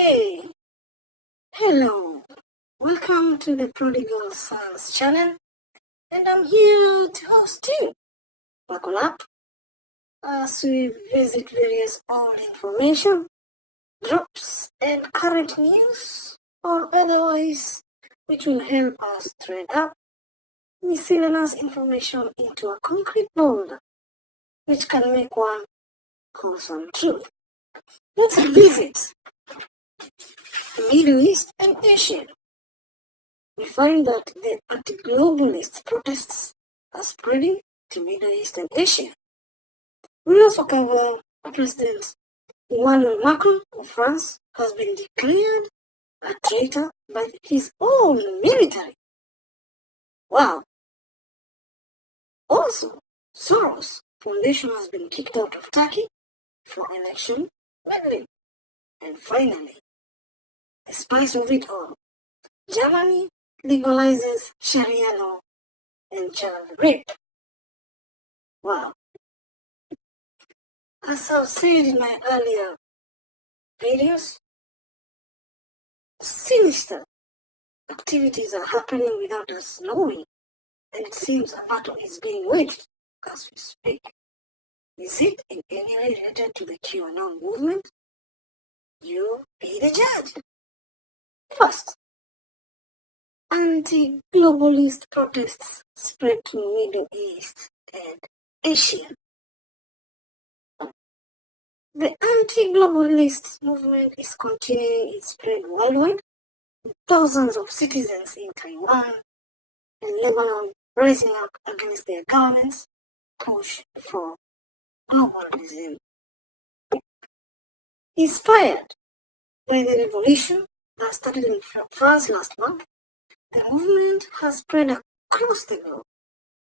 Hey, hello, welcome to the Prodigal Sons channel, and I'm here to host you. Buckle up as we visit various old information, drops, and current news, or otherwise, which will help us trade up miscellaneous information into a concrete boulder, which can make one wholesome truth. Let's visit the Middle East and Asia. We find that the anti-globalist protests are spreading to Middle East and Asia. We also cover President Emmanuel Macron of France has been declared a traitor by his own military. Wow. Also, Soros Foundation has been kicked out of Turkey for election meddling. And finally, the spice of it all, Germany legalizes Sharia law and child rape. Wow. As I've said in my earlier videos, sinister activities are happening without us knowing, and it seems a battle is being waged as we speak. Is it in any way related to the QAnon movement? You be the judge. First, anti-globalist protests spread to Middle East and Asia. The anti-globalist movement is continuing its spread worldwide, with thousands of citizens in Taiwan and Lebanon rising up against their government's push for globalism. Inspired by the revolution that started in France last month, the movement has spread across the globe,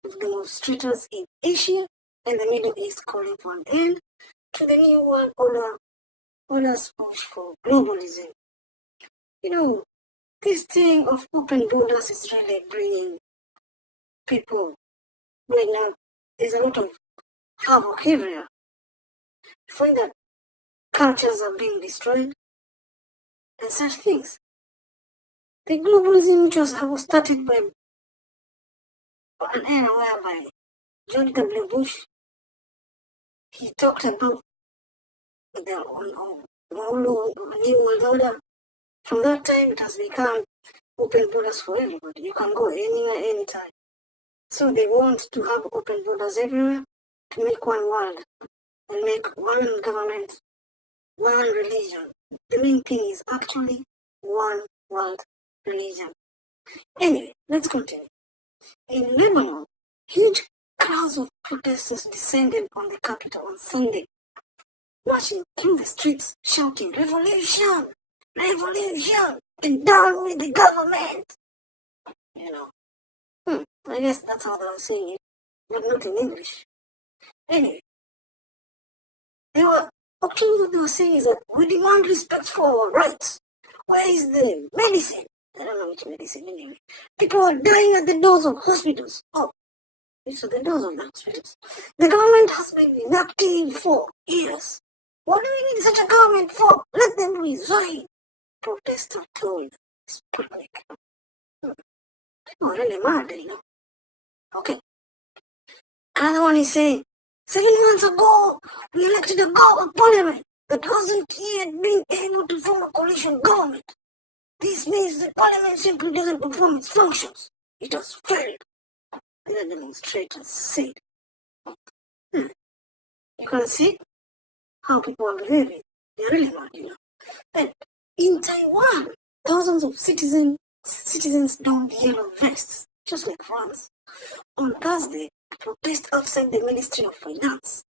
with demonstrators in Asia and the Middle East calling for an end to the New World Order's push for globalism. You know, this thing of open borders is really bringing people right now. There's a lot of havoc everywhere. You find that cultures are being destroyed and such things. The globalism was started by an era whereby George W. Bush, he talked about the New World Order. From that time, it has become open borders for everybody. You can go anywhere, anytime. So they want to have open borders everywhere to make one world and make one government, one religion. The main thing is actually one world religion. Anyway, let's continue. In Lebanon, huge crowds of protesters descended on the capital on Sunday, marching through the streets shouting, "Revolution! Revolution! And down with the government!" You know. I guess that's how they were saying it, but not in English. Anyway, actually what they were saying is that we demand respect for our rights. Where is the medicine? I don't know which medicine anyway. People are dying at the doors of hospitals. Oh, it's at the doors of the hospitals. The government has been inactive for years. What do we need such a government for? Let them resign. Protesters told Sputnik. People are really mad, you know. Okay. Another one is saying, 7 months ago, we elected a parliament that hasn't yet been able to form a coalition government. This means the parliament simply doesn't perform its functions. It has failed, the demonstrators said. You can see how people are behaving. They're really mad, you know. And in Taiwan, thousands of citizens donned yellow vests, just like France. On Thursday, protest outside the Ministry of Finance.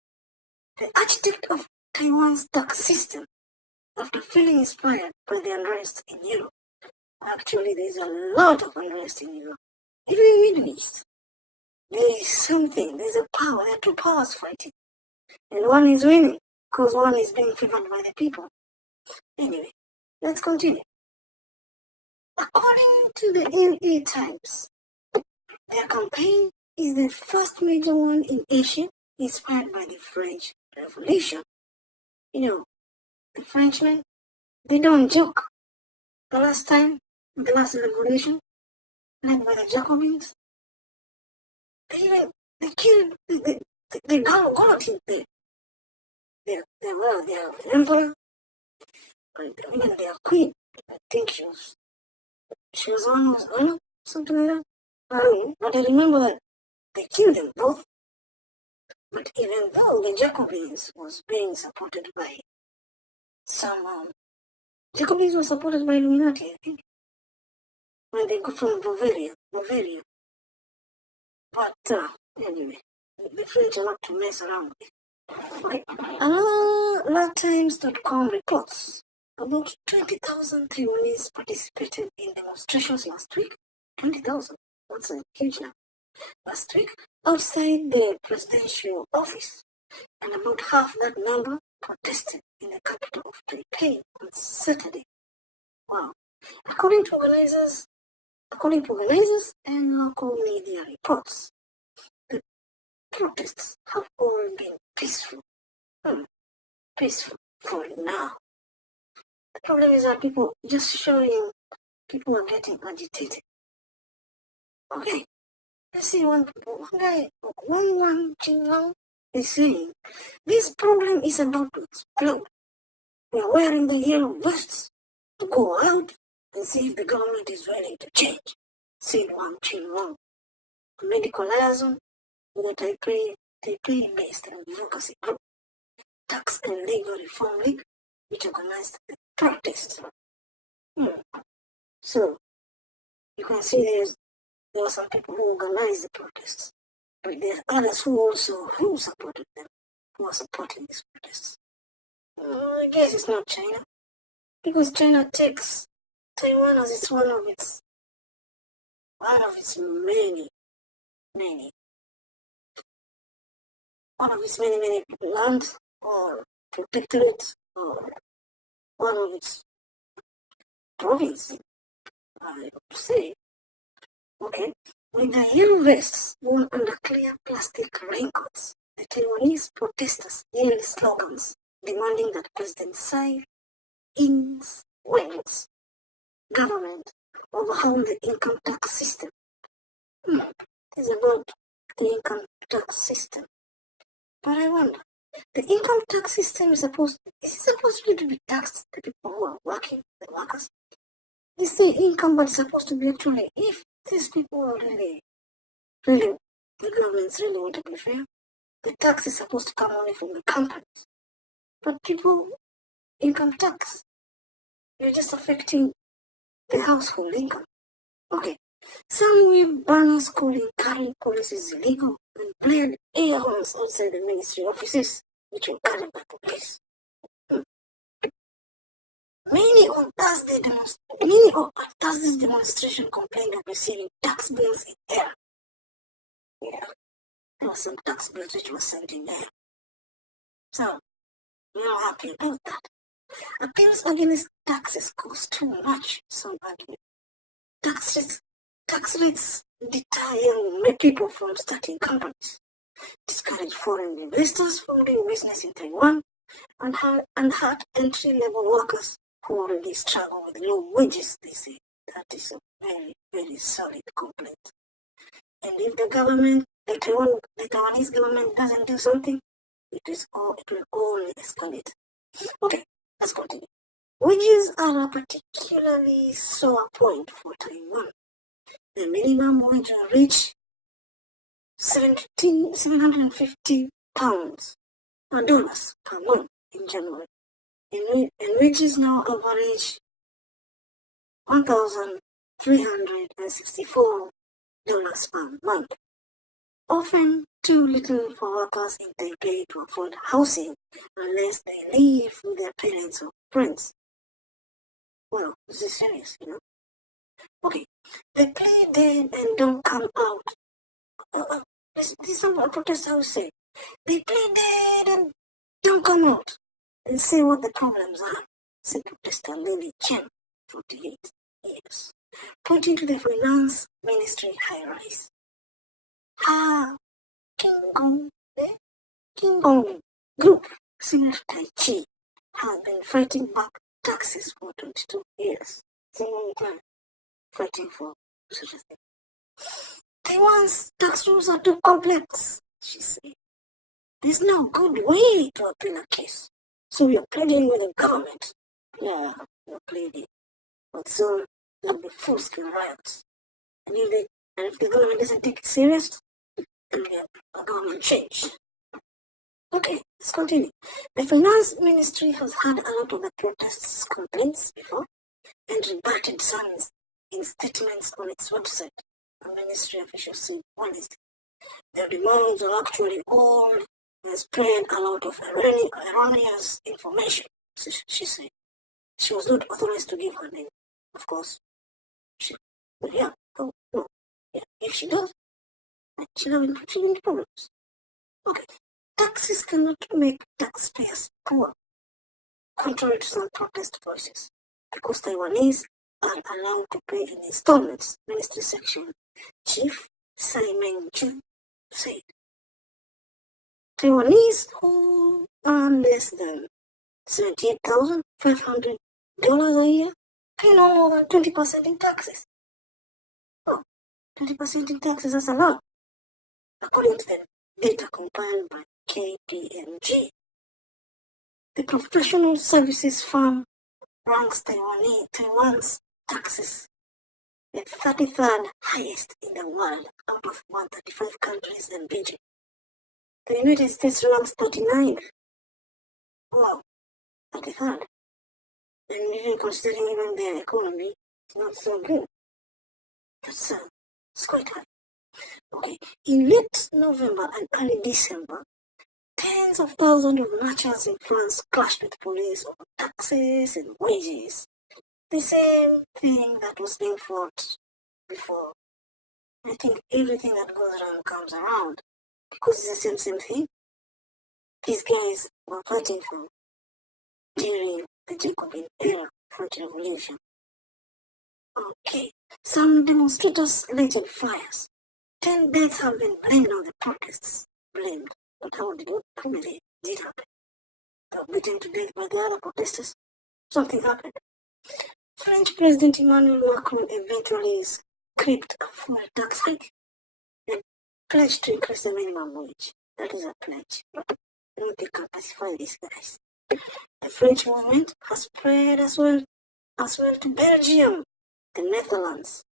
The architect of Taiwan's tax system, after feeling inspired by the unrest in Europe. Actually, there's a lot of unrest in Europe, even in the Middle East. There is something, there's a power, there are two powers fighting. And one is winning, because one is being favored by the people. Anyway, let's continue. According to the LA Times, their campaign is the first major one in Asia inspired by the French Revolution. You know, the Frenchmen, They don't joke. The last time, the last revolution, led by the Jacobins, they killed, they guillotined their emperor, and even their queen. I think she was one who was honored, something like that. I don't know, but I remember that they killed them both. But even though the Jacobins was being supported by some, Jacobins was supported by Illuminati, I think, when they go from Bavaria. But anyway, the French are not to mess around with. Okay. LatTimes.com reports about 20,000 Taiwanese participated in demonstrations last week. 20,000. That's a huge number. Last week, outside the presidential office, and about half that number protested in the capital of Taipei on Saturday. Wow. According to organizers and local media reports, the protests have all been peaceful. Peaceful for now. The problem is that people are getting agitated. Okay. Let's see one guy, Wang Qinglong is saying, this problem is about to explode. We are wearing the yellow vests to go out and see if the government is willing to change, said Wang Qinglong, a medical liaison with the Taipei-based advocacy group, Tax and Legal Reform League, which organized the protest. So, you can see there were some people who organized the protests, but there are others who supported them, who are supporting these protests. I guess it's not China, because China takes Taiwan as it's one of its many lands or protectorates or one of its provinces, I would say. Okay, with the yellow vests worn under clear plastic raincoats, the Taiwanese protesters yelled slogans demanding that President Tsai Ing-wen's government overhaul the income tax system. It's about the income tax system. But I wonder, the income tax system is supposed to be taxed the people who are working, the workers. You see, income, but it's supposed to be actually, if these people are really, the governments really want to be fair, the tax is supposed to come only from the companies. But people, income tax, you're just affecting the household income. Okay. Some wave banners calling carrying police is illegal and blared air horns outside the ministry offices, which were carried by police. Many on Thursday's demonstration complained of receiving tax bills in air. Yeah, there were some tax bills which were sent in air. So, we're not happy about that. Appeals against taxes cost too much, some argue. Tax rates deter young people from starting companies, discourage foreign investors from doing business in Taiwan, and hurt entry-level workers who already struggle with low wages, they say. That is a very, very solid complaint. And if the Taiwanese government doesn't do something, it will only escalate. Okay, let's continue. Wages are a particularly sore point for Taiwan. The minimum wage will reach £750 dollars per month in January, and wages now average $1,364 per month. Often too little for workers in Taipei to afford housing unless they live with their parents or friends. Well, this is serious, you know. Okay, they play dead and don't come out. This is what protesters always say. They play dead and don't come out and say what the problems are, said protester Lily Chen, 48 years, pointing to the finance ministry high-rise. King Gong Group, similar to Tai Chi, have been fighting back taxes for 22 years. It's a long time fighting for such a thing. Taiwan's tax rules are too complex, she said. There's no good way to appeal a case. So you're pleading with the government. Yeah, you're pleading. But soon there'll be full-scale riots. And if the government doesn't take it serious, there'll be a government change. Okay, let's continue. The finance ministry has had a lot of the protests complaints before and rebutted some in statements on its website. A ministry official said Wednesday. The demands are actually old and spread a lot of erroneous information, she said. She was not authorized to give her name, of course. But yeah, oh, no. Yeah, if she does, she'll have infinite problems. Okay. Taxes cannot make taxpayers poor, contrary to some protest voices, because Taiwanese are allowed to pay in installments, Ministry Section Chief Simon Chu said. Taiwanese who earn less than $78,500 a year pay no more than 20% in taxes. Oh, 20% in taxes, that's a lot, according to the data compiled by KPMG. The professional services firm ranks Taiwan's taxes the 33rd highest in the world out of 135 countries and regions. The United States ranks 39th. Wow, 33rd. And even considering even their economy, it's not so good. It's quite high. Okay, in late November and early December, tens of thousands of merchants in France clashed with police over taxes and wages. The same thing that was being fought before. I think everything that goes around comes around because it's the same thing. These guys were fighting for during the Jacobin era, French Revolution. Okay, some demonstrators lighted fires. 10 deaths have been blamed on the protests. Blamed, but how did it happen? They were beaten to death by the other protesters. Something happened. French President Emmanuel Macron eventually scrapped a full tax hike and pledged to increase the minimum wage. That is a pledge. But they can pacify these guys. The French movement has spread as well to Belgium, the Netherlands.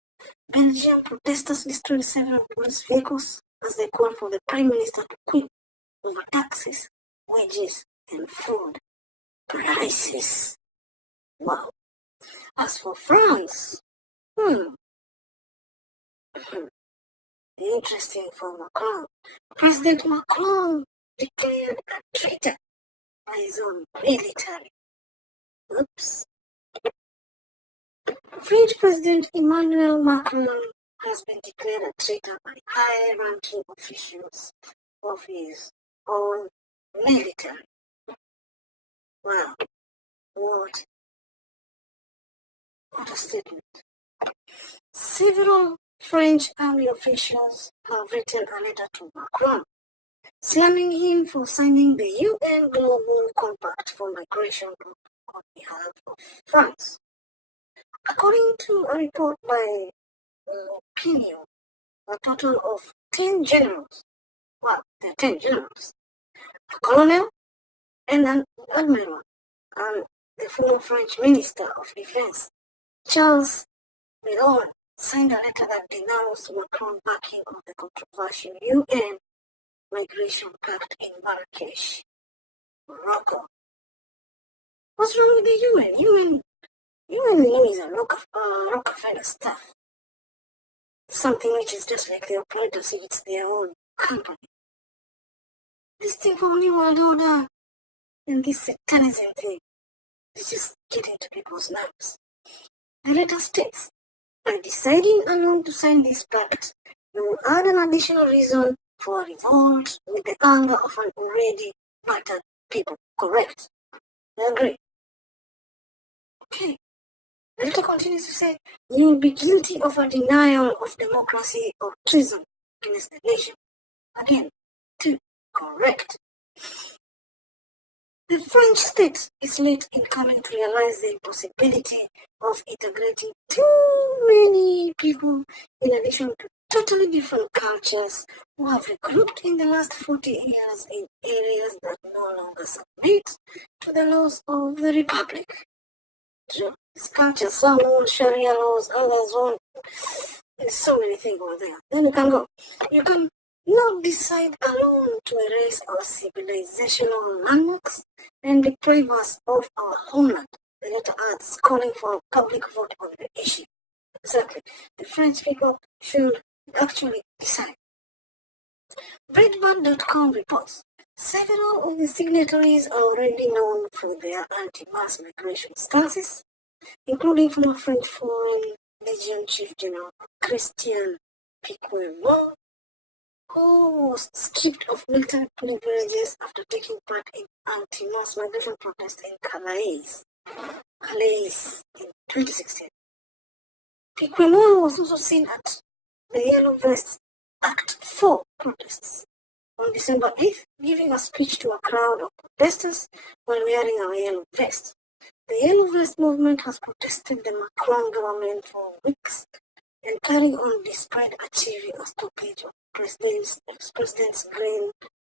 Belgian protesters destroyed several police vehicles as they called for the Prime Minister to quit over taxes, wages, and food prices. Wow. As for France, interesting for Macron. President Macron declared a traitor by his own military. Oops. French President Emmanuel Macron has been declared a traitor by high-ranking officials of his own military. Wow, what a statement. Several French army officials have written a letter to Macron, slamming him for signing the UN Global Compact for Migration on behalf of France. According to a report by Opinion, a total of 10 generals, there are 10 generals, a colonel and an admiral, and the former French Minister of Defense, Charles Miron, signed a letter that denounced Macron backing of the controversial UN Migration Pact in Marrakesh, Morocco. What's wrong with the UN? UN is a Rockefeller stuff. Something which is just like they operate as if it's their own company. This thing from New World Order and this satanism thing is just getting to people's nerves. The letter states, by deciding alone to sign this pact, you will add an additional reason for a revolt with the anger of an already battered people. Correct. I agree. Okay. The letter continues to say, you will be guilty of a denial of democracy or treason against the nation. Again, 2. Correct. The French state is late in coming to realize the impossibility of integrating too many people in addition to totally different cultures who have regrouped in the last 40 years in areas that no longer submit to the laws of the Republic. These cultures, some want Sharia laws, others want. There's so many things over there. Then you can go. You can not decide alone to erase our civilizational landmarks and deprive us of our homeland. The letter adds, calling for a public vote on the issue. Exactly. The French people should actually decide. Breitbart.com reports several of the signatories are already known for their anti-mass migration stances, including former French Foreign Legion Chief General Christian Piquemont, who was stripped of military privileges after taking part in anti-mass migration protests in Calais in 2016. Piquemont was also seen at the Yellow Vest Act 4 protests on December 8th, giving a speech to a crowd of protesters while wearing a yellow vest. The Yellow Vest movement has protested the Macron government for weeks and carrying on despite achieving a stoppage of president's grain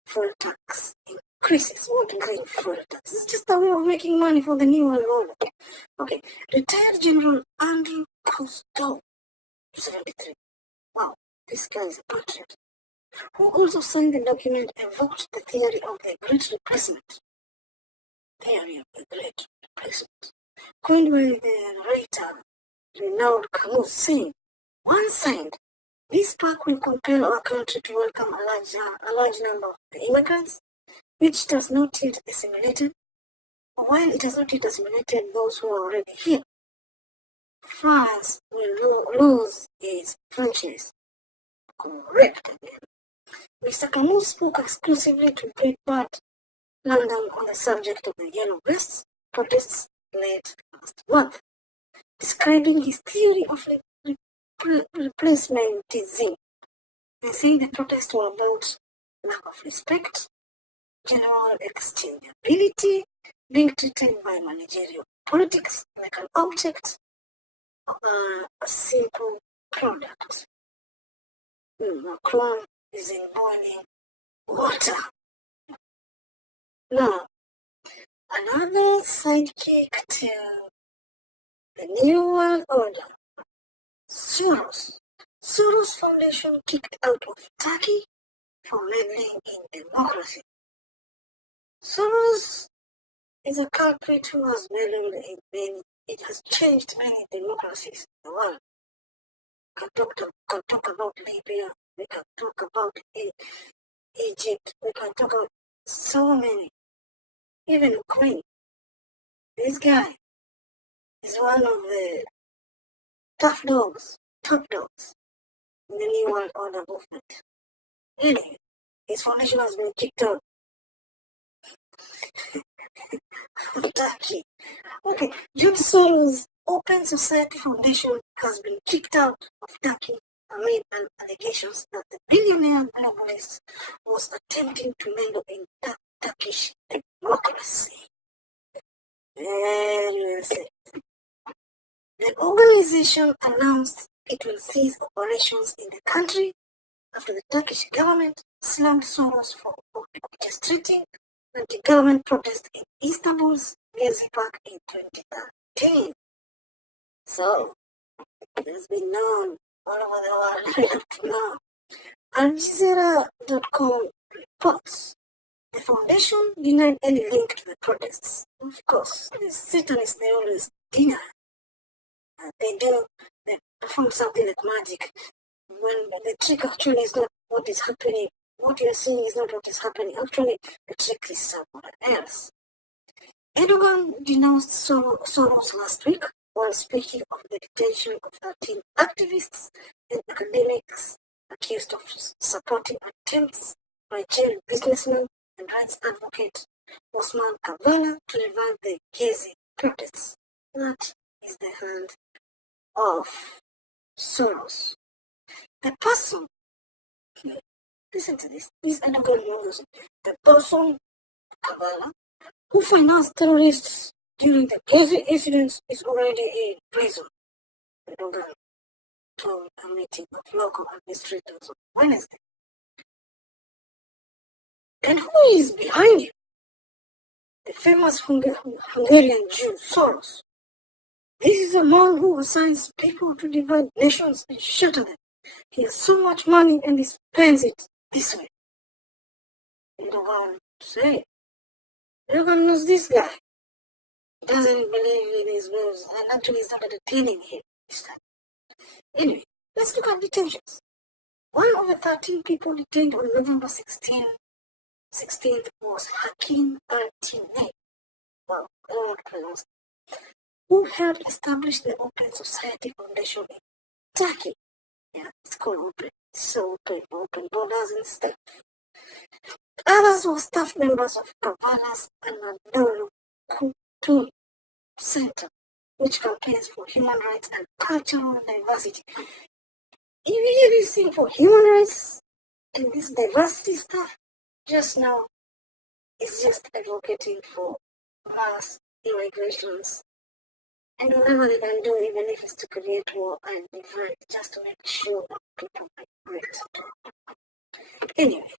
fuel tax increases. What grain fuel tax? It's just a way of making money for the New World Order. Okay, retired General Andrew Cousteau, 73. Wow, this guy is a patriot. Who also signed the document evoked the theory of the Great Replacement. Coined by the writer renowned Camus, saying, once signed, this pact will compel our country to welcome a large number of immigrants, which it has not yet assimilated, while it has not yet assimilated those who are already here. France will lose its Frenchness. Correct again. Mr. Camus spoke exclusively to Breitbart London on the subject of the Yellow Vests protests late last month, describing his theory of replacementism and saying the protests were about lack of respect, general exchangeability, being treated by managerial politics like an object or a simple product. Macron is in boiling water. Now, another sidekick to the New World Order, Soros. Soros Foundation kicked out of Turkey for meddling in democracy. Soros is a culprit who has meddled in many. It has changed many democracies in the world. We can talk about Libya. We can talk about Egypt. We can talk about so many. Even Ukraine. This guy is one of the top dogs in the New World Order movement. Anyway, his foundation has been kicked out of Turkey. Okay, George Soros' Open Society Foundation has been kicked out of Turkey amid allegations that the billionaire globalist was attempting to meddle in Turkish democracy. Very well. The organization announced it will cease operations in the country after the Turkish government slammed Soros for orchestrating anti-government protests in Istanbul's Gezi Park in 2013. So, it has been known all over the world up to now. Al Jazeera.com reports the foundation denied any link to the protests. Of course, the Satanists, they always deny. They perform something like magic. When the trick actually is not what is happening, what you are seeing is not what is happening. Actually, the trick is somewhere else. Erdogan denounced Soros last week while speaking of the detention of 13 activists and academics accused of supporting attempts by jailed businessman and rights advocate Osman Kavala to revive the Gezi protests. That is the hand of Soros. The person, listen to this, these Erdogan knows, the person, Kavala, who financed terrorists during the Gaza incidents is already in prison. Erdogan told a meeting of local administrators on Wednesday. And who is behind him? The famous Hungarian Jew Soros. This is a man who assigns people to divide nations and shatter them. He has so much money and he spends it this way. Erdogan said. Erdogan knows this guy. He doesn't believe in his words and actually started detaining him this time. Anyway, let's look at detentions. One of the 13 people detained on November 16th was Hakim Altine, well, I don't want to pronounce it, who helped establish the Open Society Foundation in Turkey. Yeah, it's called Open. So open borders and stuff. Others were staff members of Kavana's and Anadolu Kultur Center, which campaigns for human rights and cultural diversity. If you hear this thing for human rights and this diversity stuff, just now, it's just advocating for mass immigrations and whatever they can do, even if it's to create war and divide, just to make sure that people migrate. Anyway,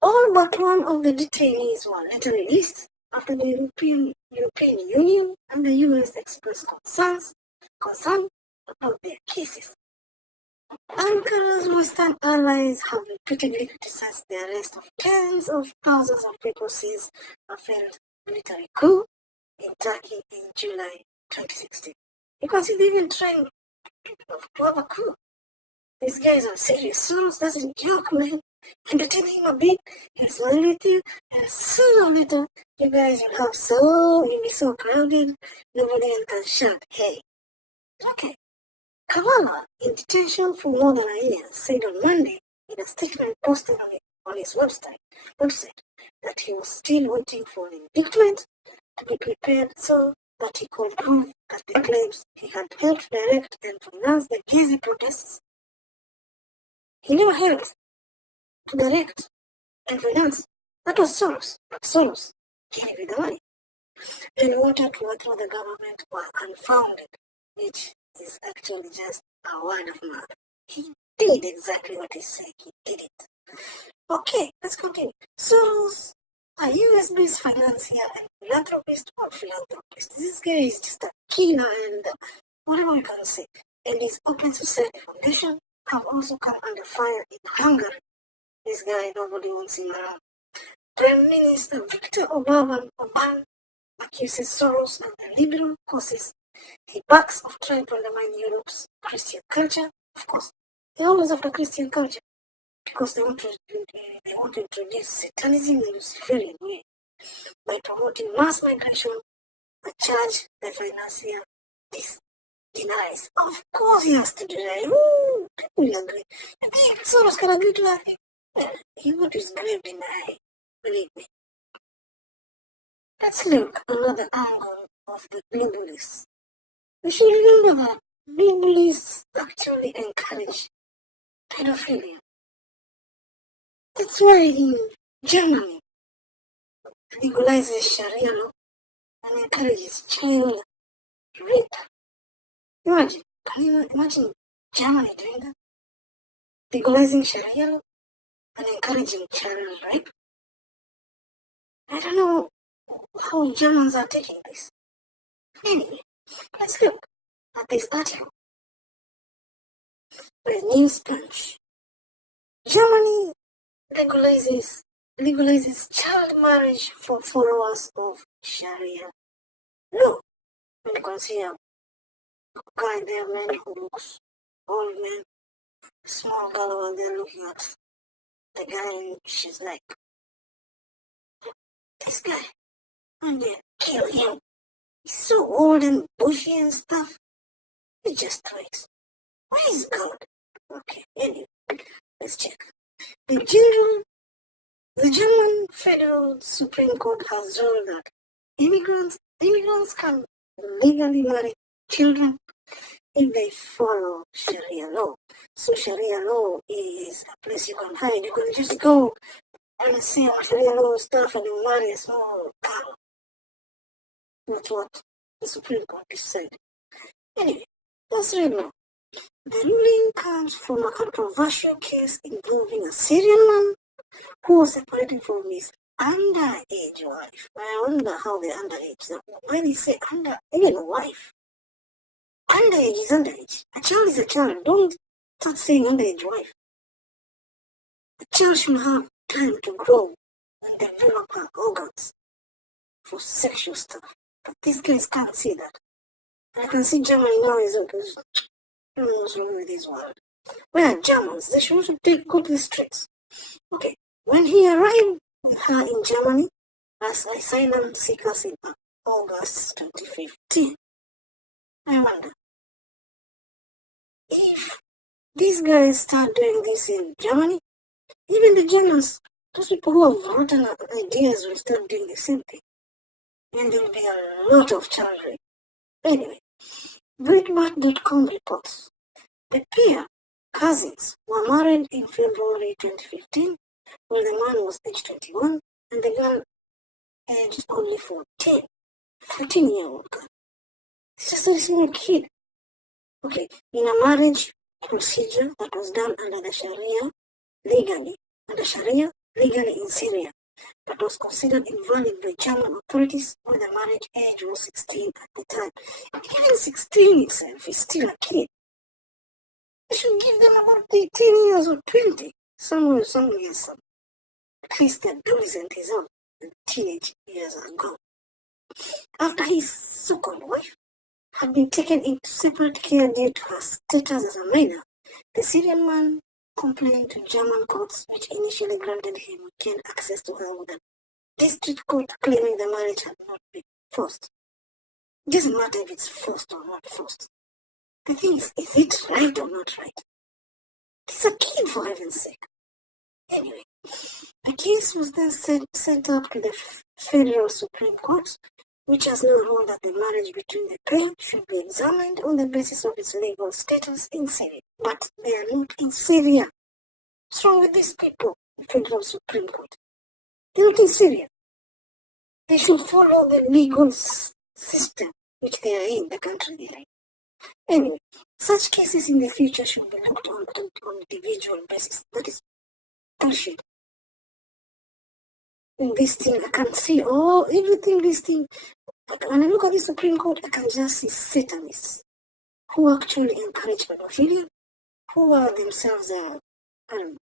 all but one of the detainees were later released after the European Union and the US expressed concern about their cases. Ankara's Western allies have repeatedly criticized the arrest of tens of thousands of people since a failed military coup in Turkey in July 2016. You can see they've been trying to have a coup. These guys are serious. Soros doesn't joke, man. Entertain him a bit, he'll smile with you, and sooner or later, you guys will be so crowded, nobody else can shout, hey. Okay. Kavala, in detention for more than a year, said on Monday in a statement posted on his website that he was still waiting for an indictment to be prepared so that he could prove that the claims he had helped direct and finance the Gaza protests. He never helped to direct and finance. That was Soros. Soros gave you the money. And wanted to work for the government were unfounded, which is actually just a word of mouth. He did exactly what he said. He did it. Okay, let's continue. Soros, a US-based financier and philanthropist or philanthropist. This guy is just a killer and whatever you can say. And his Open Society Foundation have also come under fire in Hungary. This guy, nobody wants him around. Prime Minister Viktor Orban accuses Soros and the liberal causes he backs of trying to undermine Europe's Christian culture. Of course, they always after Christian culture because they want to introduce Satanism in the Luciferian way by promoting mass migration, a charge the financier denies. Of course, he has to deny. Ooh, people agree. You think Soros can agree to that? Well, he would his grave deny. Believe me. Let's look another angle of the globalists. We should remember that globalists actually encourage pedophilia. That's why in Germany legalizes Sharia law and encourages child rape. Can you imagine Germany doing that? Legalizing Sharia law and encouraging child rape? I don't know how Germans are taking this. Anyway, let's look at this article by News Punch. Germany legalizes child marriage for followers of Sharia law. And you can see a guy there, man who looks old man, small girl while they're looking at the guy and she's like, this guy, I'm gonna kill him. He's so old and bushy and stuff. He just twice. Where is God? Okay, anyway, let's check. The German Federal Supreme Court has ruled that immigrants can legally marry children if they follow Sharia law. So Sharia law is a place you can hide. You can just go and see material stuff and marry a small cow. That's what the Supreme Court decided. Anyway, let's read now. The ruling comes from a controversial case involving a Syrian man who was separated from his underage wife. I wonder how the underage, when he say under, even a wife, underage is underage. A child is a child. Don't start saying underage wife. A child should have time to grow and develop her organs for sexual stuff. But these guys can't see that. I can see Germany now is okay. I don't know what's wrong with this world. Well, Germans, they should also go to the streets. Okay, when he arrived with her in Germany as asylum seekers in August 2015, I wonder if these guys start doing this in Germany, even the Germans, those people who have rotten ideas will start doing the same thing. And there will be a lot of child rape. Anyway, Breitbart.com reports the pair, cousins, were married in February 2015, where the man was age 21 and the girl aged only 14. 14-year-old girl. It's just a small kid. Okay, in a marriage procedure that was done under the Sharia, legally in Syria, but was considered invalid by German authorities when the marriage age was 16 at the time. Even 16 itself is still a kid. You should give them about 18 years or 20. Somewhere, some. At least the adolescent is out. The teenage years are gone. After his so-called wife had been taken into separate care due to her status as a minor, the Syrian man complained to German courts, which initially granted him weekend access to her with a district court claiming the marriage had not been forced. It doesn't matter if it's forced or not forced. The thing is it right or not right? It's a kid, for heaven's sake. Anyway, the case was then sent up to the Federal Supreme Court, which has now ruled that the marriage between the pair should be examined on the basis of its legal status in Syria. But they are not in Syria. What's wrong with these people, the Federal Supreme Court? They're not in Syria. They should follow the legal system which they are in, the country they are in. Anyway, such cases in the future should be looked on individual basis. That is bullshit. In this thing, I can see everything this thing. When I look at the Supreme Court, I can just see Satanists who actually encourage pedophilia, who are themselves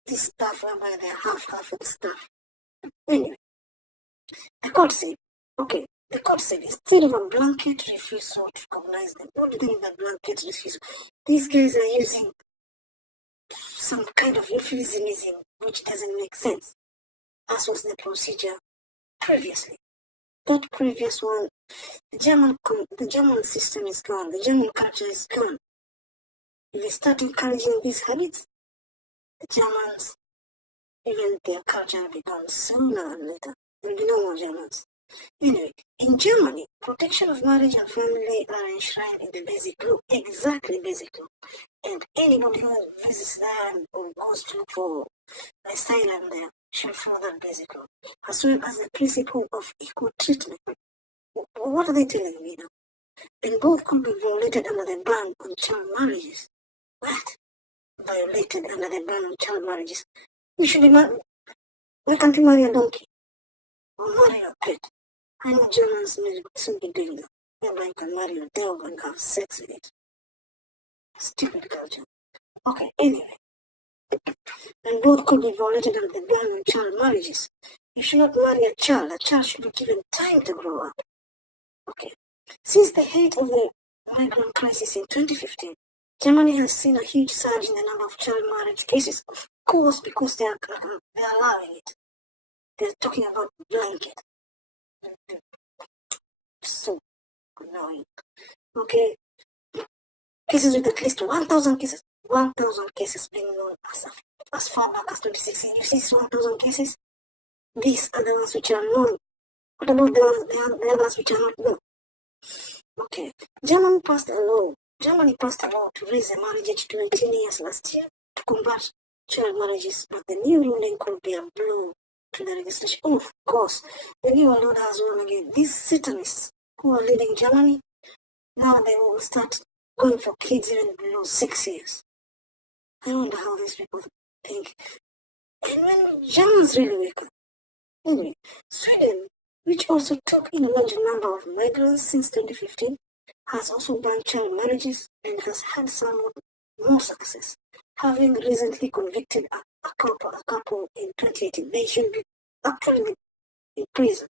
this stuff whereby they're half and stuff. Anyway, the court said instead of a blanket refusal to recognize them, what do you think of blanket refusal? These guys are using some kind of euphemism which doesn't make sense, as was the procedure previously. That previous one, the German system is gone, the German culture is gone. If they start encouraging these habits, the Germans, even their culture will be gone sooner or later. There will be no more Germans. Anyway, in Germany, protection of marriage and family are enshrined in the basic law, exactly basic law. And anybody who visits there or goes to look for asylum there should follow that basic law, as well as the principle of equal treatment. What are they telling me now? And both could be violated under the ban on child marriages. What? Violated under the ban on child marriages? We should be married. Why can't you marry a donkey? Or marry a pet? I know Germans may soon be doing that. Whereby you can marry a dog and have sex with it. Stupid culture. Okay, anyway. And both could be violated under the ban on child marriages. You should not marry a child. A child should be given time to grow up. Okay. Since the height of the migrant crisis in 2015, Germany has seen a huge surge in the number of child marriage cases, of course, because they are allowing it. They're talking about blanket. So annoying. Okay. Cases with at least 1,000 cases. 1,000 cases being known as far back as 2016. You see these 1,000 cases? These are the ones which are known. What about the others which are not known? Okay. Germany passed a law to raise the marriage age to 18 years last year to combat child marriages, but the new ruling could be a blow to the registration. Oh, of course, the new world has won again. These Satanists who are leading Germany, now they will start going for kids even below 6 years. I wonder how these people think. And when Germans really wake up. Anyway, Sweden, which also took in a large number of migrants since 2015, has also banned child marriages and has had somewhat more success, having recently convicted a couple in 2018. They should be actually in prison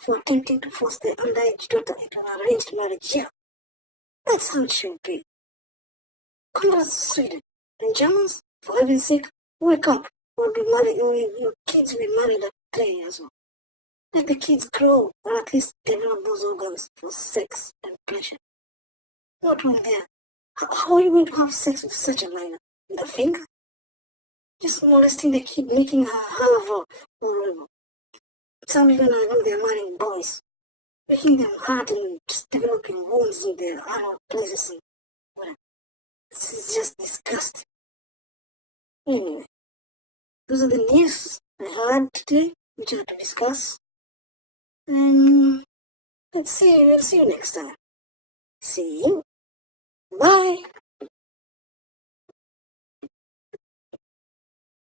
for attempting to force their underage daughter into an arranged marriage. Yeah, that's how it should be. Congrats, Sweden. And Germans, for heaven's sake, wake up. Or be married, your kids will be married at 3 years old. Let the kids grow, or at least develop those organs for sex and pleasure. Not wrong there. How are you going to have sex with such a minor? With a finger? Just molesting the kid, making her have or some even I know they're marrying boys, making them hard and just developing wounds in their anal places and whatever. This is just disgusting. Anyway, those are the news I had today, which I had to discuss. And we'll see you next time. See you. Bye.